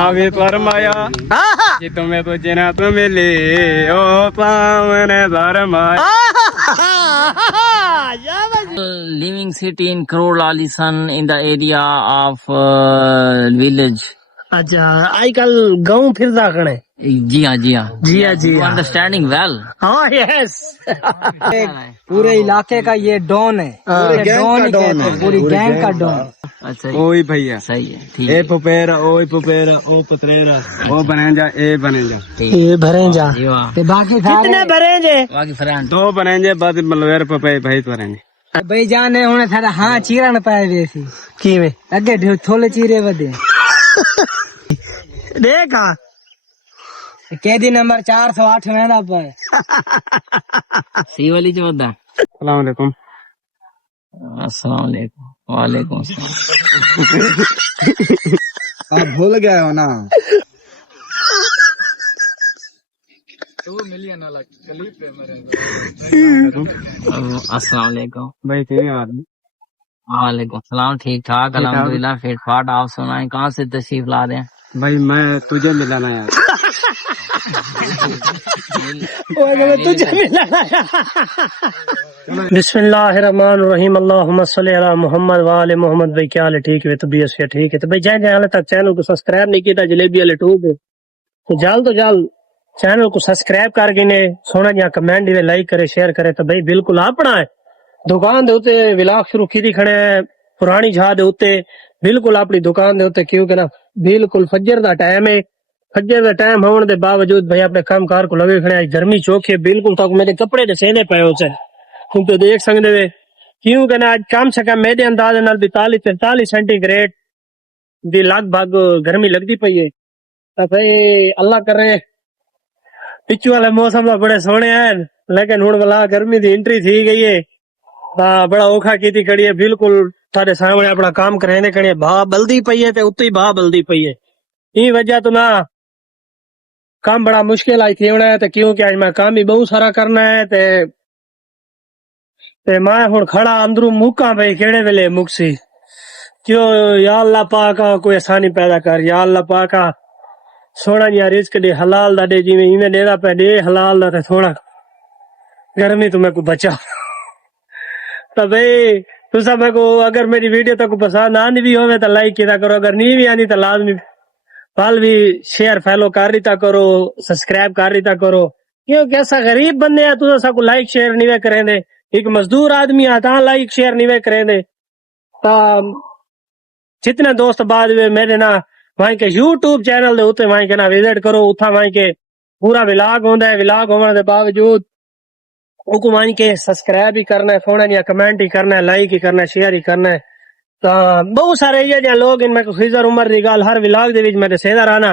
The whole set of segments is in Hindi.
आगे फरमाया कि तुम्हें तो जन्नत मिले ओ पावन फरमाया। Living city in Crore Alisan in the area of village. अच्छा आजकल गाँव फिर दाखने जी हाँ जी हाँ जी हाँ जी You हाँ understanding well? हाँ यस पूरे इलाके का ये डॉन है, पूरे डॉन ही कहते हैं, पूरी गैंग का डॉन। अच्छा ओए भैया सही है ठीक ए है पुपेरा ओए पुपेरा ओ पतरेरा ओ बनेजा ए बनेजा ये भरेंजा जी वाह ते बाकी कितने सारे भरेंजे बाकी फ्रेंड दो बनेजे बाद मलवेर पपे भाई बनेंगे भाई जाने होने सारे हाँ चीरा न पाए वैसी की में अगे थोले चीरे वधे देखा कैदी नंबर 408 में ना पाए। सी वाली जो बता अस्सलाम वालेकुम अस्सलाम वालेकुम वालेकुम अस्सलाम आप भूल गए हो ना। अस्सलाम वालेकुम भाई ठीक है आदमी वालेकुम सलाम ठीक ठाक अल्हम्दुलिल्लाह फिट फाट आप सुनाएं कहाँ से तशरीफ ला रहे हैं भाई मैं तुझे मिलाना यार तुझे बिस्मिल्लाहिर्रहमानिर्रहीम अल्लाहुम्मा सल्ली अला मोहम्मद व आले मोहम्मद। भाई क्या हाल है? ठीक है तबीयत से ठीक है तो भाई जहाँ हाल तक चैनल को सब्सक्राइब नहीं किया जलेबी वाले टूब तो जल्द चैनल को सब्सक्राइब करके ने सोना जी कमेंट दे लाइक करे शेयर करे तो भाई बिल्कुल अपना है दुकान दे उत्ते विलाग शुरू की खड़े हैं पुरानी झाह दे उत्ते बिल्कुल अपनी दुकान दे उत्ते क्योंकि ना बिल्कुल फजर दा टाइम है फजर दा टाइम होने के बावजूद भाई अपने काम कार को लगे खड़े गर्मी चौकी है बिल्कुल तक मेरे कपड़े दे सेने पे हो तुम तो देख सकते वे क्योंकि ना आज कम से कम मेरे अंदाजे नाल 42-43 सेंटीग्रेड दी लगभग गर्मी लगती पई है तो भाई अल्लाह करे पिछू वाले मौसम तो बड़े सोने हैं लेकिन हुण वाला गर्मी दी एंट्री थी गई है बड़ा औखा की खड़ी है बिल्कुल थारे सामने अपना काम करे खड़ी भा बल्दी पई है उत्ते ही भा बल्दी पई है ई वजह तो ना काम बड़ा मुश्किल आई थी होना है क्योंकि आज मैं काम भी बहुत सारा करना है ते मैं हुण खड़ा अंदरू मुका भाई केड़े वेले मुकसी क्यों या अल्लाह पाक कोई आसानी पैदा कर या अल्लाह पाक सोना जी रिस्क दे हलाल दा दे जिवें इवें देदा पे दे हलाल दा ते थोड़ा गर्मी तो मैं को बचा तो भाई तुसा मैं को अगर मेरी वीडियो तक पसंद आनी भी होवे तो लाइक किया करो अगर नहीं भी आनी तो लाजमी फल भी शेयर फॉलो कर रही करो सब्सक्राइब कर रही करो क्योंकि ऐसा गरीब बंदे हैं तुसा सबको लाइक शेयर नहीं वे करेंदे एक मजदूर आदमी आता लाइक शेयर नहीं वे करेंदे तो जितने दोस्त बाद वे मेरे ना वहीं के यूट्यूब चैनल दे उते वहीं के ना विजिट करो उथा वहीं के पूरा विलाग होंदा है विलाग होने के बावजूद उको वहीं के सब्सक्राइब ही करना है फोन या कमेंट ही करना है लाइक ही करना है शेयर ही करना है तो बहुत सारे ये लोग इनमें खिजर उमर दी गल हर विलाग दे विच मैं दसेदा रहना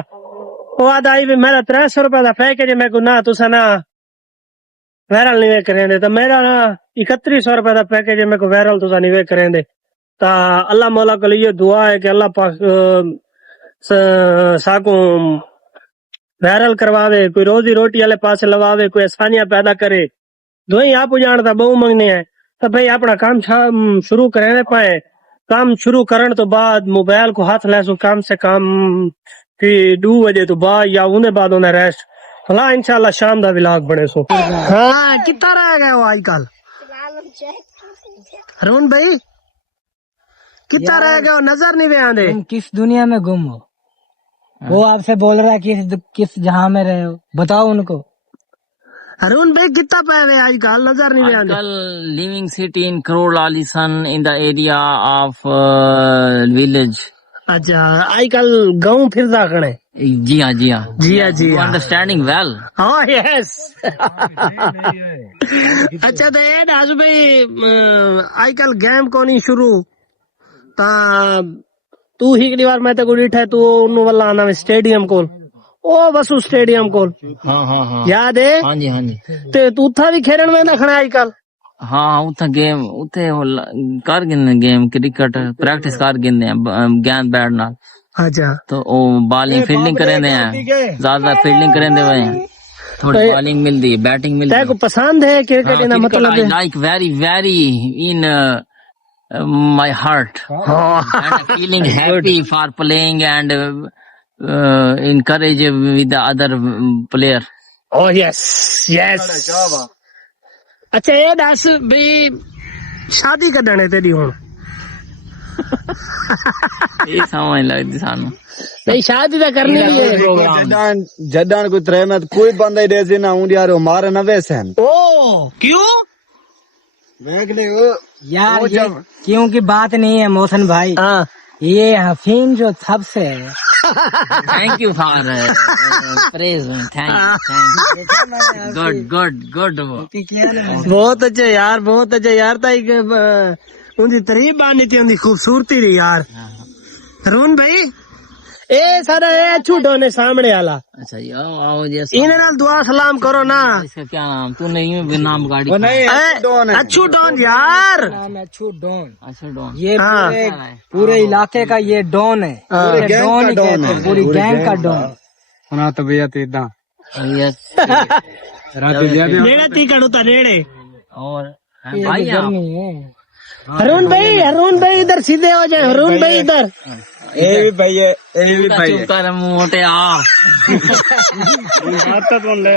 वो आदा आई भी मेरा 300 रुपए का पैकेज मैं को ना तुसा ना वायरल नहीं वे करेंदे तो मेरा ना 3100 रुपए का पैकेज मैं को वायरल तुसा नहीं वे करेंदे तो अल्लाह मौला को लिए दुआ है कि अल्लाह पाक साको वायरल करवावे कोई रोजी रोटी वाले पास लवावे कोई आसानियां पैदा करे दो ही आप जानता बहु मंगने हैं तो भाई अपना काम शुरू करें पाए काम शुरू करने तो बाद मोबाइल को हाथ ले सो काम से कम कि 2 बजे तो बाद या उन्हें बाद उन्हें रेस्ट भला इंशाल्लाह शाम दा विलाग बने सो हाँ कितना रह गया वो आजकल अरुण भाई कितना रह गया नजर नहीं वे आंदे तुम किस दुनिया में गुम हो? वो आपसे बोल रहा है किस जहां में रहे हो बताओ उनको। अरुण भाई कितना पे हुए आजकल नजर नहीं वे आंदे आजकल living city in Crore Alisan in the area of village. अच्छा आजकल गाँव फिर दाखने जी हाँ जी हाँ जी हाँ जी You हाँ understanding well? हाँ यस अच्छा तो ये दस भाई आजकल गेम को नहीं शुरू ता तू ही बार मैं तो डिठा तू उन्नु वाला आना स्टेडियम कोल ओ बसु स्टेडियम कोल हाँ हाँ हाँ याद है हाँ जी हाँ जी ते तू उथा भी खेलन में देखना आजकल हाँ उथे गेम उथे कर गिनने गेम क्रिकेट प्रैक्टिस कर गिनने गेंद बैट नाल अच्छा तो ओ बॉलिंग फील्डिंग करेंदे हैं ज्यादा फील्डिंग करेंदे हुए हैं थोड़ी बॉलिंग मिलती है बैटिंग मिलती है तेरे को पसंद है क्रिकेट ना मतलब I like very in my heart and feeling happy for playing and encourage with the other player. Oh yes, yes. अच्छा ये दस भी शादी कदण है तेरी हुन ये समझ लगती सानू नहीं शादी तो करनी ही है जडान को त्रे में कोई बंदा ही देसी ना हूं यार मारे ना वैसे ओ क्यों यार ये क्योंकि बात नहीं है मोहसन भाई हाँ ये हफीम जो सबसे है thank you for praise thank you good good good बहुत अच्छा यार बहुत अच्छा यार ताई उनकी तारीफ बानी थी उनकी खूबसूरती थी यार अरुण भाई ए सारा ए छूटो ने सामने वाला अच्छा जी आओ आओ जी इन्हें नाल दुआ सलाम करो ना इसका क्या नाम तूने यूं नाम गाड़ी अच्छू डॉन यार नाम है अच्छू डॉन अच्छा डॉन ये हाँ। पूरे इलाके का ये डॉन है पूरे डॉन ही कहते हैं पूरी गैंग का डॉन सुना तबीयत इदा यस रात दिया नेड़े ती कड़ूता नेड़े और भाई आप गर्मी है अरुण भाई इधर सीधे हो जाए अरुण भाई इधर ए भी भाई है ए भी भाई है चुप कर मोटे आ बात तो बोल ले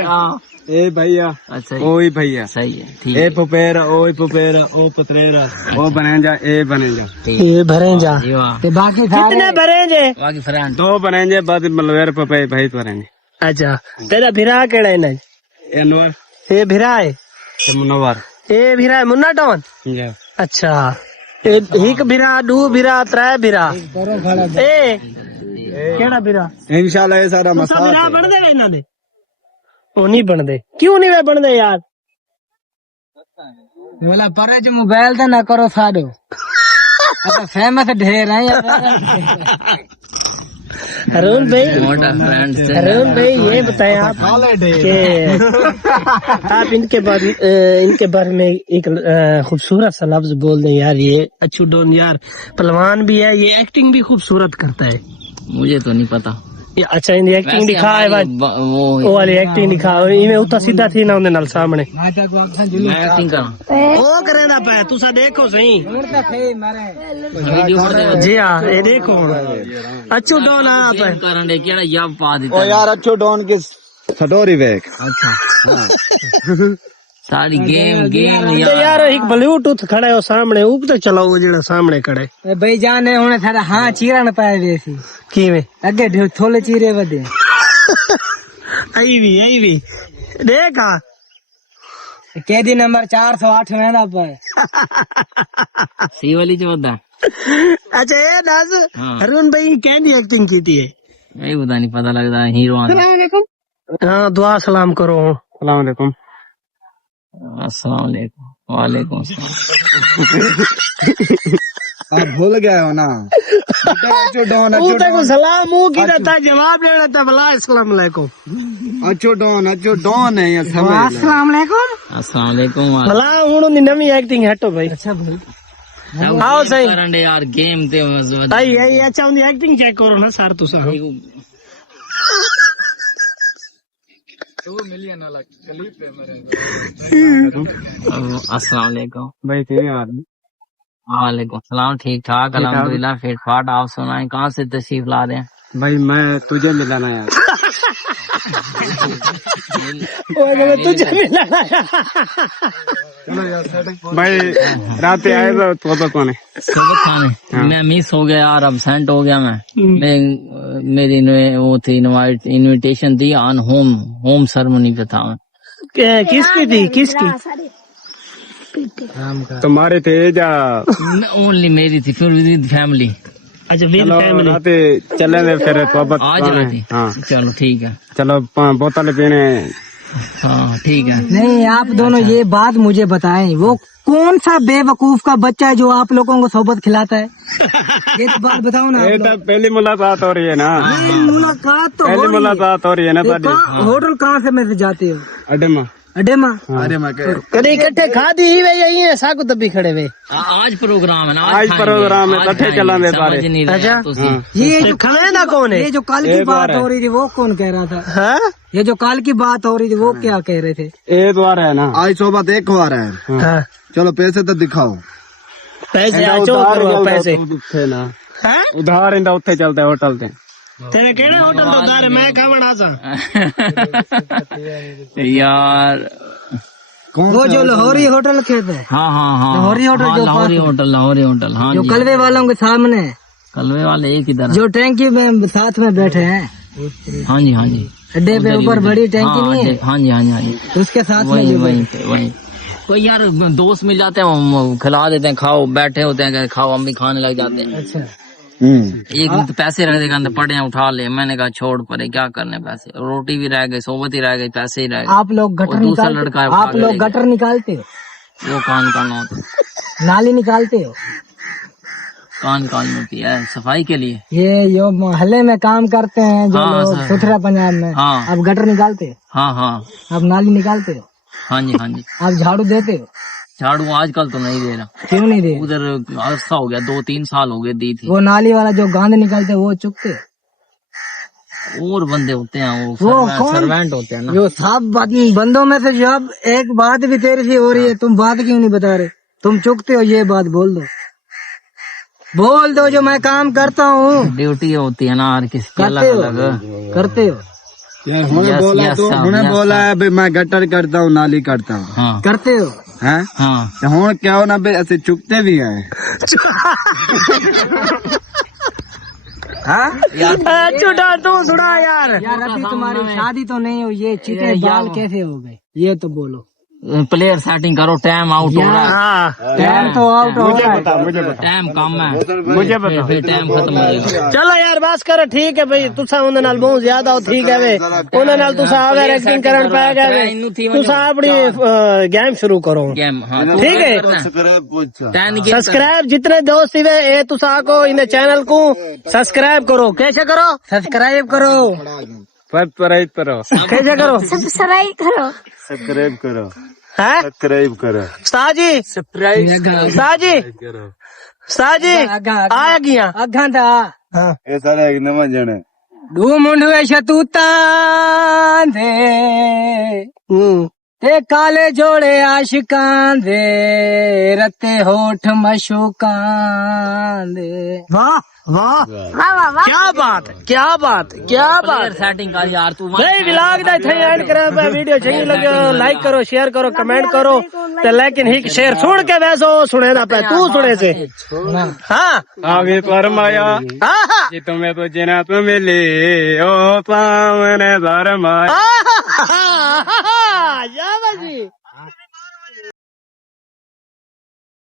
ए भैया अच्छा ओई भैया सही है ठीक ए है पुपेरा ओई पुपेरा ओ पुत्रेरा ओ बने जा ए बने जा ये भरे जा जी वाह ते बाकी कितने भरे जे बाकी फ्रेंड दो बने जा बाद मलवेर पपे भाई तो रहेंगे अच्छा तेरा भिरा केड़ा है ना अनवर ये भिरा है ते मुनवर ये भिरा है मुन्ना डॉन जा अच्छा एक भिरा दो भिरा त्रै भिरा ए केड़ा भिरा इंशाल्लाह ये सारा तुसा मसला भिरा बन दे इन्हां दे ओ नहीं बनदे क्यों नहीं वे बनदे यार बोला पर जो मोबाइल तो ना करो साडो अब फेमस ढेर है यार अरुण भाई मोटा फ्रेंड से अरुण भाई ये बताएं आप कि आप इनके बारे में एक खूबसूरत सा लफ्ज बोल दें यार ये अच्छू डॉन यार पहलवान भी है ये एक्टिंग भी खूबसूरत करता है मुझे तो नहीं पता ये अच्छा इनकी एक्टिंग दिखा है भाई वो वाली एक्टिंग दिखा इवें उता सीधा थी ना उनके नाल सामने मैं एक्टिंग करा ओ करेंदा पे तुसा देखो सही वीडियो कर जी हाँ ये देखो अच्छू डॉन आया पे करन दे केड़ा याब पा ओ देता यार अच्छो डॉन की सटोरी वेक अच्छा सारी गेम गेम तो यार एक ब्लूटूथ खड़ा है सामने ऊप तो चलाओ जेड़ा सामने खड़े भाई जाने हुने थारा हां चीरा न पाए वेसी किवें अगे थोले चीरे वदे आई भी देखा कैदी नंबर 408 में ना पाए सी वाली जो होता अच्छा ये दस हाँ। अरुण भाई कैसी एक्टिंग की थी नहीं पता नहीं पता लगता हीरो आना हाँ दुआ सलाम करो अस्सलाम वालेकुम अस्सलाम वालेकुम वालेकुम आप भूल गए हो ना अच्छो डॉन वो तक सलाम मुंह की था जवाब लेना था भला अस्सलाम वालेकुम अच्छो डॉन है ये समझ अस्सलाम वालेकुम अस्सलाम वालेकुम भला हुन दी नवी एक्टिंग हटो भाई अच्छा भाई आओ सही करन दे यार गेम ते आई अच्छा उनकी एक्टिंग चेक करो ना सर तुसा अस्सलाम वालेकुम भाई ठीक है आदमी वालेकुम सलाम ठीक ठाक अल्हम्दुलिल्लाह फिट फाट आप सुनाएं कहाँ से तशरीफ ला रहे हैं भाई मैं तुझे मिलाना यार तुझे मिला भाई रात आए तो कौन है सुबह खाने मैं मिस हो गया यार अब्सेंट हो गया मैं मेरी वो थी इनविटेशन थी ऑन होम सेरेमनी पे था किसकी थी किसकी तुम्हारे थे जा ओनली मेरी थी फिर विद फैमिली अच्छा विद चलो फैमिली रात चले थे फिर सोबत आज रही थी हाँ चलो ठीक है चलो बोतल पीने हाँ ठीक है नहीं आप दोनों ये बात मुझे बताएं वो कौन सा बेवकूफ का बच्चा है जो आप लोगों को सोबत खिलाता है ये तो बात बताओ ना ये तो पहली मुलाकात हो रही है ना मुलाकात तो पहली मुलाकात हो रही है ना ताड़ी होटल कहाँ से में जाते हो अड्डे में अड्डे में कभी इकट्ठे खादी ही वे यही है साकु तभी खड़े वे आज प्रोग्राम है ना आज प्रोग्राम है इकट्ठे चलाने सारे अच्छा ये जो खड़े कौन है ये जो कल की बात हो रही थी वो कौन कह रहा था हाँ ये जो कल की बात हो रही थी वो क्या कह रहे थे एक बार है ना आज सोबत एक बार है हाँ चलो पैसे तो दिखाओ पैसे आचो करो पैसे ਉੱਥੇ ਨਾ हाँ ਉਧਾਰ ਇੰਦਾ ਉੱਥੇ ਚੱਲਦਾ ਹੋਟਲ ਤੇ तेरे केड़े होटल तो दार मैं खावन आसा यार वो जो लाहौरी होटल कहते हैं, हाँ हाँ हाँ लाहौरी होटल हाँ, जो लाहौरी होटल हाँ जो जी कलवे वालों के सामने है, कलवे वाले एक इधर जो टैंकी में साथ में बैठे हैं, हाँ जी हाँ जी अड्डे पे ऊपर बड़ी टैंकी नहीं है, हाँ जी हाँ जी हाँ जी उसके साथ में वही जो वही वही कोई यार दोस्त मिल जाते हैं वो खिला देते हैं, खाओ बैठे होते हैं खाओ, हम भी खाने लग जाते हैं। अच्छा एक दिन तो पैसे रख देगा अंदर पड़े हैं उठा ले, मैंने कहा छोड़ परे क्या करने पैसे, रोटी भी रह गई, सोबत ही रह गई, पैसे ही रह गए। आप लोग गटर और दूसरा निकालते लड़का है, आप उठा लोग लेगा। गटर निकालते हो, वो कान कान होता है, नाली निकालते हो, कान कान होती है सफाई के लिए। ये जो मोहल्ले में काम करते हैं जो हाँ, लोग सर। सुथरा पंजाब में, हाँ। आप गटर निकालते हो, हाँ हाँ आप नाली निकालते हो, हाँ जी हाँ जी आप झाड़ू देते हो, झाड़ू आजकल तो नहीं दे रहा, क्यों नहीं दे? उधर अरसा हो गया 2-3 साल हो गए दी थी। वो नाली वाला जो गांद निकालते हैं वो चुकते हो? और बंदे होते हैं वो वो कौन? सर्वेंट होते हैं ना। जो सब बंदों में से जब एक बात भी तेरे से हो रही है, तुम बात क्यों नहीं बता रहे? तुम चुकते हो, ये बात बोल दो जो मैं काम करता हूँ। ड्यूटी होती है ना हर किसी की अलग करते हो अलग। करते हो यार उन्हें बोला है भाई मैं गटर करता हूँ नाली करता हूँ हाँ करते हो हैं हाँ हूं क्या हो ना भाई ऐसे चुकते भी हैं छुटा तू सुना यार यार अभी तुम्हारी शादी तो नहीं हुई, ये चिटे बाल कैसे हो गए ये तो बोलो। प्लेयर सेटिंग करो, टाइम आउट हो रहा है, हाँ टाइम तो आउट हो रहा है। टाइम कम है मुझे बता, फिर टाइम खत्म हो जाएगा। चलो यार बस कर ठीक है भाई, तुसा उन्हें नाल बहुत ज्यादा हो ठीक है वे उन्हें नाल तुसा आवे एक्टिंग करन पै गए, तुसा अपनी गेम शुरू करो गेम हाँ ठीक है। सब्सक्राइब जितने दोस्त थे ये तुसा को इन चैनल को सब्सक्राइब करो, कैसे करो? सब्सक्राइब करो, सब्सक्राइब करो, कैसे करो? सब्सक्राइब करो। सब्सक्राइब करो हैं सब्सक्राइब करो साजी साजी साजी आ गया अगा था हाँ ये सारा एक नवा जने दू मुंडवे शतूता दे ते काले जोड़े आशिकां दे रते होठ मशूकां दे। वाह वाह वाह वाह वाह। क्या बात क्या बात क्या प्लेयर बात सेटिंग कर यार तू नहीं विलाग दा थे एंड करे पे वीडियो चंगी लगे लाइक करो शेयर करो कमेंट करो ते लेकिन ही शेयर सुन के वैसो सुने ना पे तू सुने से हाँ आगे फरमाया हाँ कि तुम्हें तो जिना तो मिले ओ सामने फरमाया हाँ या बाजी